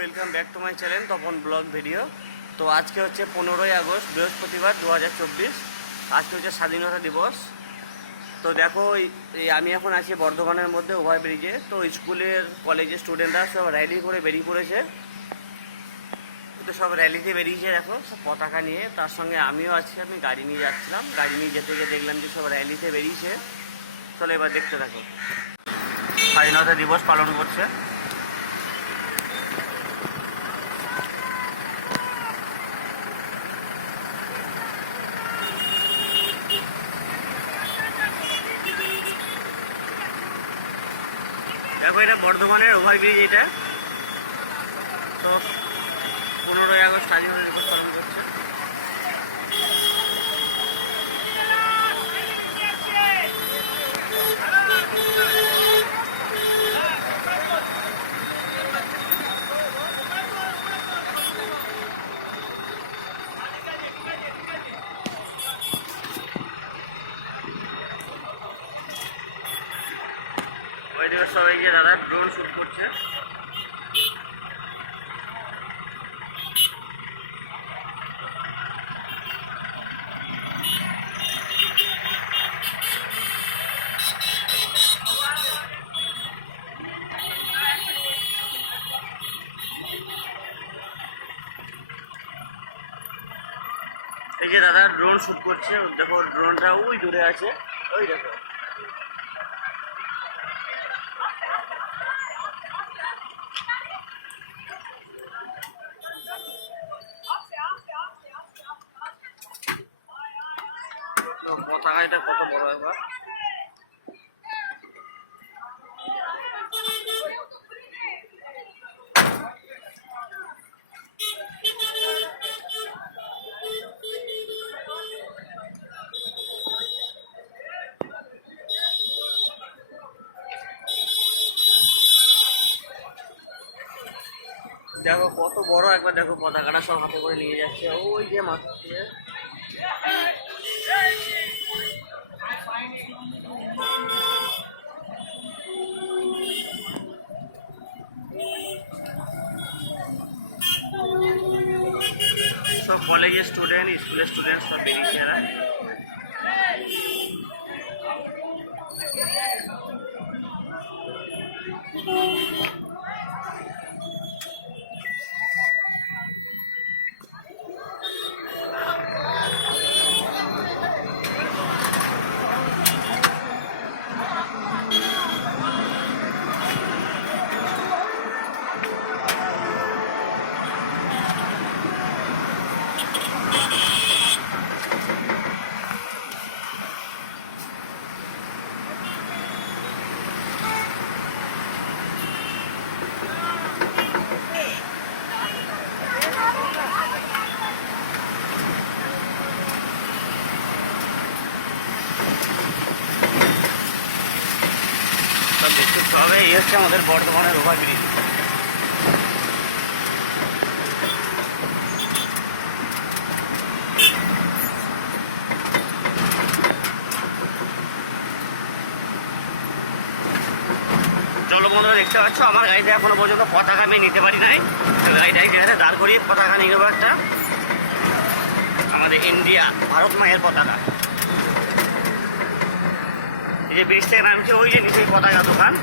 Welcome back to my channel Tapan blog video. তো আজকে হচ্ছে 15ই আগস্ট বৃহস্পতিবার 2024। আজকে হচ্ছে স্বাধীনতা দিবস। তো দেখো আমি এখন আছি বর্ধমানের মধ্যে ওভারব্রিজে। তো স্কুলের কলেজের স্টুডেন্টরা সব র্যালি করে বেরিয়ে পড়েছে। তো সব র্যালিতে বেরিয়েছে দেখো, সব পতাকা নিয়ে। তার সঙ্গে আমিও আছি, আমি গাড়ি নিয়ে যাচ্ছিলাম। গাড়ি নিয়ে যেতে গিয়ে দেখলাম যে সব র্যালিতে বেরিয়েছে। চলো এবার দেখতে থাকো। স্বাধীনতা দিবস পালন করছে। দেখো এটা বর্ধমানের ওভারব্রিজ। এটা তো 15ই আগস্ট স্বাধীনতা দিবস পালন করছে। ওই দিকে সবাই যে দাদা ড্রোন শুট করছে। এই যে দাদা ড্রোন শুট করছে। দেখো ড্রোনটা ওই দূরে আছে, ওই দেখো। তো পতাকা এটা কত বড় এবার। দেখো কত বড় একবার, দেখো পতাকাটা সব হাতে করে নিয়ে যাচ্ছে ওই যে মাথা দিয়ে। সব কলেজের স্টুডেন্ট, স্কুলের স্টুডেন্ট সব বেরিয়েছে এরা। দেখতে হবে, এই হচ্ছে আমাদের বর্ধমানের ওভারব্রিজ। চলো বন্ধুরা, দেখতে পাচ্ছ আমার গাড়িতে এখনো পর্যন্ত পতাকা আমি নিতে পারি নাই। গাড়িটা এখানে দাঁড় করিয়ে পতাকা নিয়ে নেবো একটা, আমাদের ইন্ডিয়া ভারত মায়ের পতাকা। এই যে ব্রিজ থেকে নামছে ওই যে নিচে পতাকা দোকান।